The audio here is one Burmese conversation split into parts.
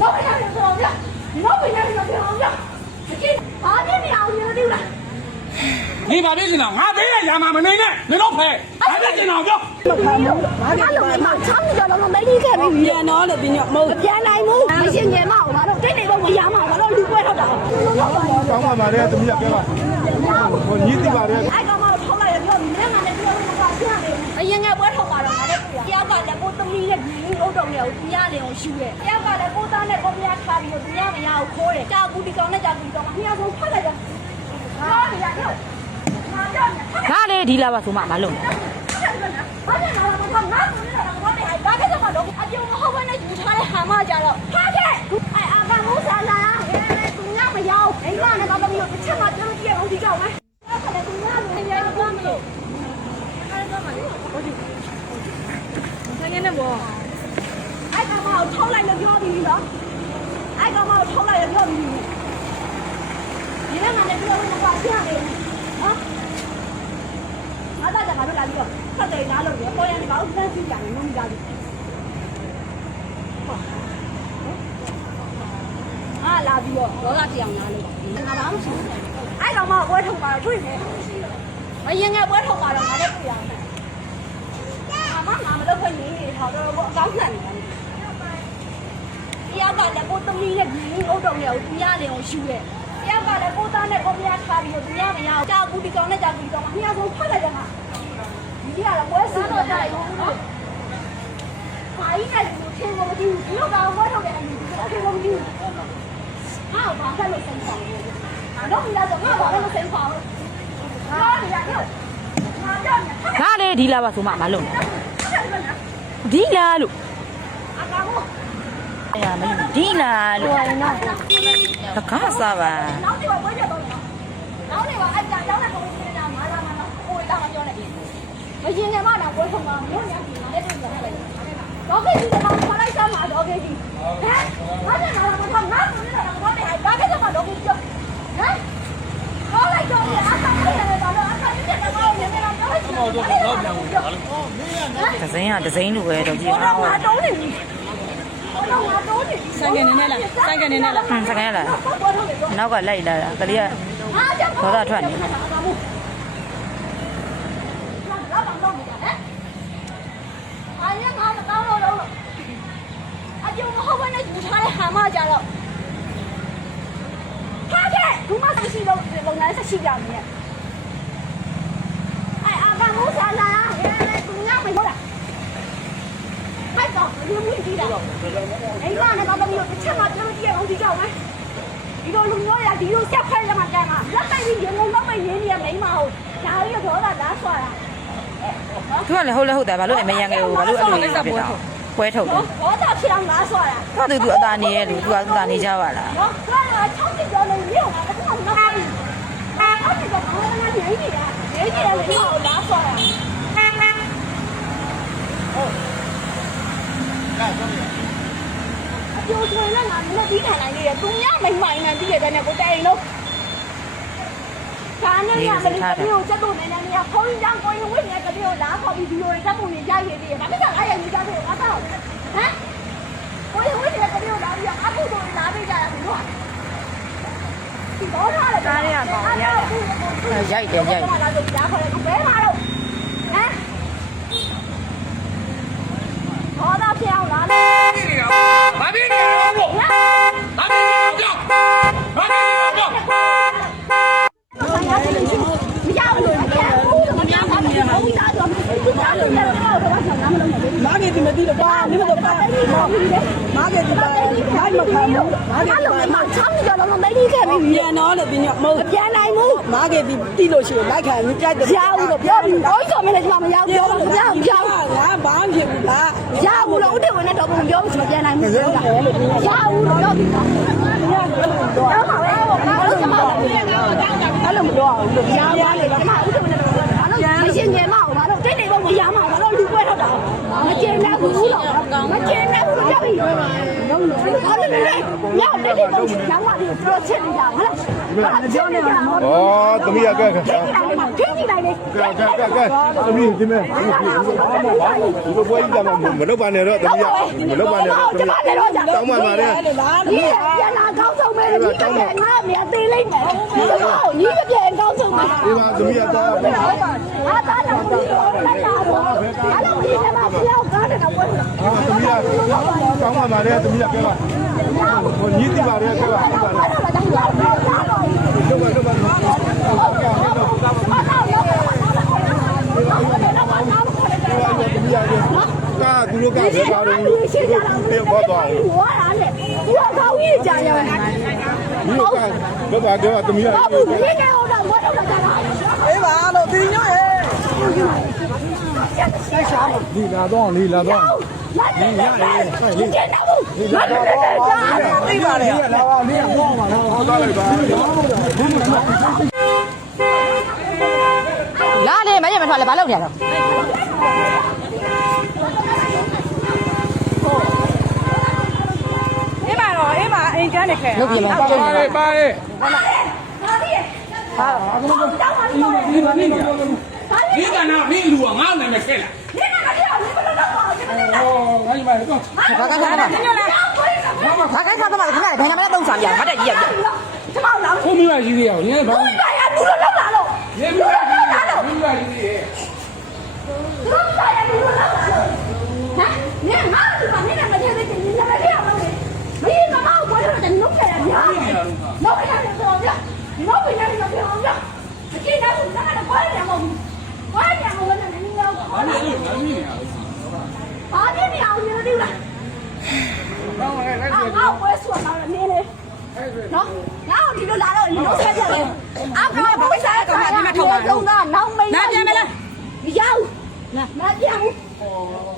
နောက်ပြန်ပြန်ပြောင်းရနောက်ပြန်ပြန်ပြောင်းရအကျင်းဘာဖြစ်နေအောင်လဲလို့လား你把这些呢，俺这也养嘛没呢，没老拍，俺这些呢就。ဘာလို့လဲမချမ်းကြတော့မလေးခဲ့ပြီပြန်တော့လေဒီညမဟုတ်ပြန်နိုင်ဘူးမရှင်းငယ်မအောင်ဘာလို့တိတ်နေတော့မရမှာဘာလို့လူပွဲထောက်တာကောင်းပါပါလေသမီးကပြောပါဟိုညီးတိပါလေအဲ့ကောင်မထောက်လိုက်ရပြောမင်းကလည်းပြောလို့မပါပြရတယ်အရင်ကပွဲထောက်ပါတော့ငါလည်းပြတယောက်ကလည်းကိုသမီးနဲ့ဒီဥတုံနဲ့ကိုပြရတယ်ကိုရှူတယ်တယောက်ကလည်းကိုသားနဲ့ကိုပြထားပြီးတော့ပြရမရကိုခိုးတယ်ကြာကူဒီကောင်နဲ့ကြာကူဒီကောင်ကနှစ်ယောက်ဆုံးဖတ်လိုက်တော့ဟာရရောက်ဒါလေဒီလာပါဆိုမှမလုံးဘာလဲငါတော့ငါဆိုနေတာတော့ဘာလဲဘာကစမတော့အပြုံမဟုတ်ဘဲနဲ့ယူထားတဲ့ဟာမကြတော့ဟာခဲ့အဲ့အာကမိုးစားလာသူညမရောက်အိမ်မနဲ့တော့မျိုးတစ်ချက်မှပြောလို့ပြရအောင်ဒီကြောက်မယ်အဲ့ဒါလည်းသူညလိုနေရတော့မလို့အဲ့ဒါမှလေဟုတ်ပြီဆိုင်နေဘောအဲ့ကောင်မကိုထောက်လိုက်လို့ပြောပြီးနော်အဲ့ကောင်မကိုထောက်လိုက်လို့ပြောပြီးဒီနေ့မှလည်းပြောလို့မပါပြရတယ်နော်ငါသားကငါတို့လာပြီးတော့ဖတ်တယ်နားလို့ရပေါ်ရနေပါဦးစမ်းကြည့်ကြတယ်မုန်းကြတယ်ဟာလာပြီးတော့ဒေါသတရားနားလို့ငါဘာမှမရှိဘူးအဲ့ကောင်မပွဲထုတ်ပါတော့တွေ့နေမရင်ငယ်ပွဲထုတ်ပါတော့ငါလည်းတွေ့ရတယ်ငါမလုပ်ခွင့်နေနေတော့တော့အကောင်းခံနေတယ်တရားကလည်းကိုသမီးနဲ့ဒီဥတုံနဲ့ကိုပြရတယ်ကိုရှူတယ်တရားကလည်းကိုသားနဲ့ကိုပြထားပြီးတော့ပြရမရကြာကူဒီကောင်နဲ့ကြာကူဒီကောင်ကနှစ်ယောက်ဆုံးဖတ်လိုက်တယ်ငါဒီကတော့ပွဲစားတော့ကြာရုံနော်။ဘာကြီးကလည်းထင်လို့မကြည့်ဘူး။ဒီတော့တော့ပွဲထုတ်တယ်အရင်ကထင်လို့မကြည့်ဘူး။ဟာဘာဆက်လို့စိတ်ဆောင်လဲ။တော့ဒီတော့ငါဘာလို့စိတ်ဆောင်လဲ။ဟာနေရတယ်။ငါကြောက်နေ။။ဒါလေဒီလာပါဆိုမှမလုံးဒီလာလို့အကောင်မို့အဲ့ရမင်းဒီလာလို့တကားစားပါနောက်ဒီကပွဲကြတော့နောက်ဒီကအဲ့ကြောင်ရောက်တဲ့ပုံစံနဲ့မာလာမာလာကိုယ်တောင်ပြောနေတယ်မရင်ငယ်မလာပွဲထုတ်မှာမြို့ညပြည်မှာလည်းတွေ့ရတယ်တော့ကိကြီးကတော့ခေါ်လိုက်စမ်းပါတော့ကိကြီးဟမ်ဘာလဲငါတော့မထောက်ငါဆိုနေတာတော့တယ်ဘာကိစ္စမှတော့ကိကြီးဟမ်ခေါ်လိုက်တော့အားစားရတယ်တော့အားစားနေတဲ့ကောင်ကိုနေနေတော့ပြောလိုက်တော့တော့ပြန်ဝင်ပါလို့ဒဇင်းကဒဇင်းလိုပဲတော့ကြည့်တော့ငါတုံးနေပြီတော့ငါတုံးနေပြီဆိုင်ကနေနဲ့လားဆိုင်ကနေနဲ့လားဆိုင်ကနေလားနောက်ကလိုက်လာတာကလေးကဒေါသထွက်နေဟာမကြတော့ဟာခဲ့ဒုမဆရှိတော့လုပ်ငန်းဆက်ရှိကြမယ်အဲ့အာကမိုးစားလာသူညမဟုတ်လားအဲ့တော့ဒီမူကြီးတာအိမ်ကလည်းတော့မျိုးတစ်ချက်မှပြောလို့ပြရအောင်ဒီကြောက်မယ်ဒီလိုလူမျိုးရဒီလိုဆက်ဖက်ရမှာကြမ်းမှာလက်ပိုက်ပြီးရေငုံတော့မရင်းနေရမိမဟုတ်ဒါကြီးတော့ဒါလားဆွာတာသူကလည်းဟုတ်လဲဟုတ်တယ်ဘာလို့အမရန်ငယ်ကိုဘာလို့အဲ့လိုဖြစ်တာပွဲထုတ်တယ်ဘောတာဖြစ်အောင်လားဆွာတာသူအသာနေရဲ့လူသူကအသာနေကြပါလားနော်သူက60ကျော်နေပြီဟိုကဘာမှမလုပ်ဘူး60ကျော်ဘာမှမနေနေတာနေနေတယ်လေဟိုလားဆွာတာဟုတ်အကျိုးကျွေးလည်းငါမလို့ပြီးထိုင်နိုင်နေတယ်သူများမိမ့်မိုင်းနေပြီးတဲ့နဲ့ကိုတိုင်လို့ဒါနဲ့ရမလို့တမျိုးချက်တော့နေနေရခေါင်းကြောင်ကိုရင်ဝိနေတမျိုးလားခေါ်ပြီးဗီဒီယိုတွေချက်ပုံတွေရိုက်ရသေးတယ်ဒါမှမဟုတ်အဲ့ရနေကြတယ်ငါတော့ဟမ်ကိုရင်ဝိနေတမျိုးလားပြီးအခုတို့လာပေးကြရဘူးနော်ဒီတော့ထားတယ်ကားတွေကပေါ့ရိုက်တယ်ရိုက်ဒါခေါ်တယ်ဘဲမှာတော့ဟမ်ဘောတော့ပြောင်းလာတယ်ဘာဖြစ်နေလဲဘို့ဘာဖြစ်နေလဲကြောက်ဘာဖြစ်နေလဲကြောက်မရဘူးလို့မရဘူးမရဘူးဒါတော့ဒါလို့ရတော့တော့ဆန္ဒမလုပ်နဲ့မားကေဒီမတိလို့ပါနေမလို့ပါမားကေဒီပါမားမခံဘူးမားကေဒီပါမချမ်းကြတော့မလေးခဲ့ပြီပြန်တော့လေဒီညမဟုတ်ပြန်နိုင်ဘူးမားကေဒီတိလို့ရှိရင်လိုက်ခံရင်ကြိုက်တယ်ရဘူးလို့ပြောပြီးတော့ဆိုမလဲဒီမှာမရောက်ပြောလို့ရအောင်ပြောငါဘာမှဖြစ်ဘူးလားရဘူးလို့ဦးတင်ဝင်တဲ့တော့ဘုံပြောပြီးပြန်နိုင်ဘူးပြောတာရဘူးလို့ပြောပြီးတော့တော့မှာပဲဘာလို့ကျမအဲ့လိုမပြောအောင်လို့ရပါလေကျမဦးတင်ဝင်တဲ့တော့ဘာလို့မရှင်းငယ်မအောင်ဘာလို့တိတ်နေဖို့မရမှာဘာလို့လူပွဲထောက်တာမကျင်းနိုင်ဘူးလို့မကျင်းနိုင်ဘူးလို့ပြောပြီးဘာလို့လဲညောက်တိတ်နေဖို့ညောင်းပါလေတော့ချက်နေကြဟုတ်လား ပြောနေမှာမဟုတ် ဩသမီးကကဲကဲ ထိကြည့်လိုက်လေ သမီးဒီမဲ့ဒီဘဘွားကြီးကမလုပ်ပါနဲ့တော့သမီးမလုပ်ပါနဲ့တော့သမီးတောင်းပါပါလေ 你别拿高手没了，你这边俺没得嘞没，你这边高手没。 ဒီမှာသမီးကတာ 啊，咱俩不是来打我，俺俩不是嘛，不要干的那我。 သမီးကတောင်းပါပါလေသမီးကကဲပါဟိုညီးတိပါလေကဲပါဒီပါလေလုပ်ပါကာသူတို့ကဘယ်ပါတော့ပြေပေါ်သွားအောင် 我哪里？我高一家呀。 ဒီကဘယ်ပါတော့သမီးက 我不应该我让我都在干啥？ အေးပါလို့ဒီညရဲ့ ဒီလာတော့လီလာတော့ 你呀，你见到不？你来来来来。 သိပါလေ လာပါမင်းတော့မှာတော့ဟောသွားလိုက်ပါ လာလေမရမထွက်လေဘာလုပ်နေရတော့ အေးပါတော့အေးပါအိမ်ကန်းနေခဲ့ လုပ်ပြမယ် ပါလေပါလေ 你干哪？你路啊，俺那边开了。哦，俺一般都。 ဘာကခါတော့ဘာခိုင်းခါတော့ခင်ဗျာဘယ်နာမလဲသုံးစားပြမတက်ကြီးရပြ 后面那几条，你看吧。你明白明白几条？你看俺这把你那个天的你那个亮了没？没干嘛我这在弄起来呀？弄起来就不好讲，弄起来就不好讲。今天我那个关键我，关键我那个你要我。啊，你聊你了对吧？啊，我说到了你嘞。喏，然后你就来了，你都参加了。啊，不要不会参加，我中的，然后没有。有，麻将，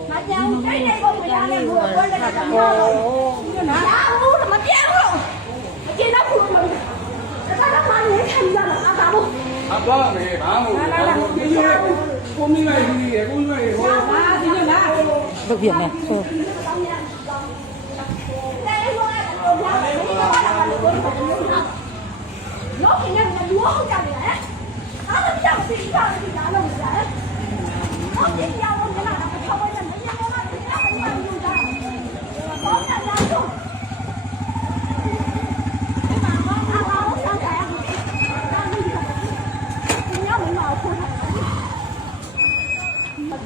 麻将，这个我不要那个，我那个什么，然后什么电话，今天不能，这他妈你看见了啊？咋不？啊，不没，不没。后面那几条，后面那几条。 လုပ်ပြမယ်ဟုတ် 老天爷，我多好家的哎！他是讲谁家的家弄的哎？我今天我给他挑个人，人家我那人家人家有家，老家家种。我想起来了，你要没毛裤衩，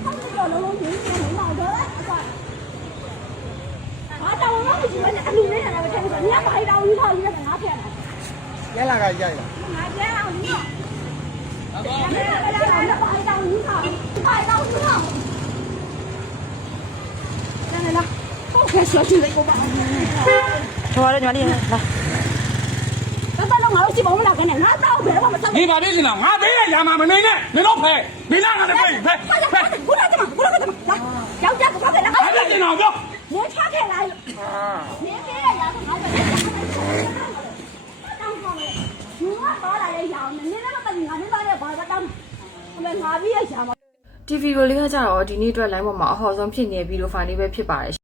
他们叫龙龙群，没毛着嘞，啊，但我老不喜欢那路人那个天说，你要买一张一套，一个是哪天的？ ရလာကရရ 买别让你。别让大家买一张一套，买一张一套。来来来，我快说起来个吧。 ချောရညီမလေးလာ 那到了我去帮我们那个呢，俺到回来我们走。你把别进了，俺这也亚麻没呢，你老拍，你那俺的拍拍拍。过来怎么？过来怎么？来，要价给他给他。俺这进了不？连叉开来了。连别人家都拿着。我包来的要呢，你那个等俺们到这包个等，我们拿别想嘛。 TV ကိုလေးကကြတော့ဒီနေ့အတွက် line ပေါ်မှာအဟော်ဆုံးဖြစ်နေပြီးလို့ file လေးပဲဖြစ်ပါတယ်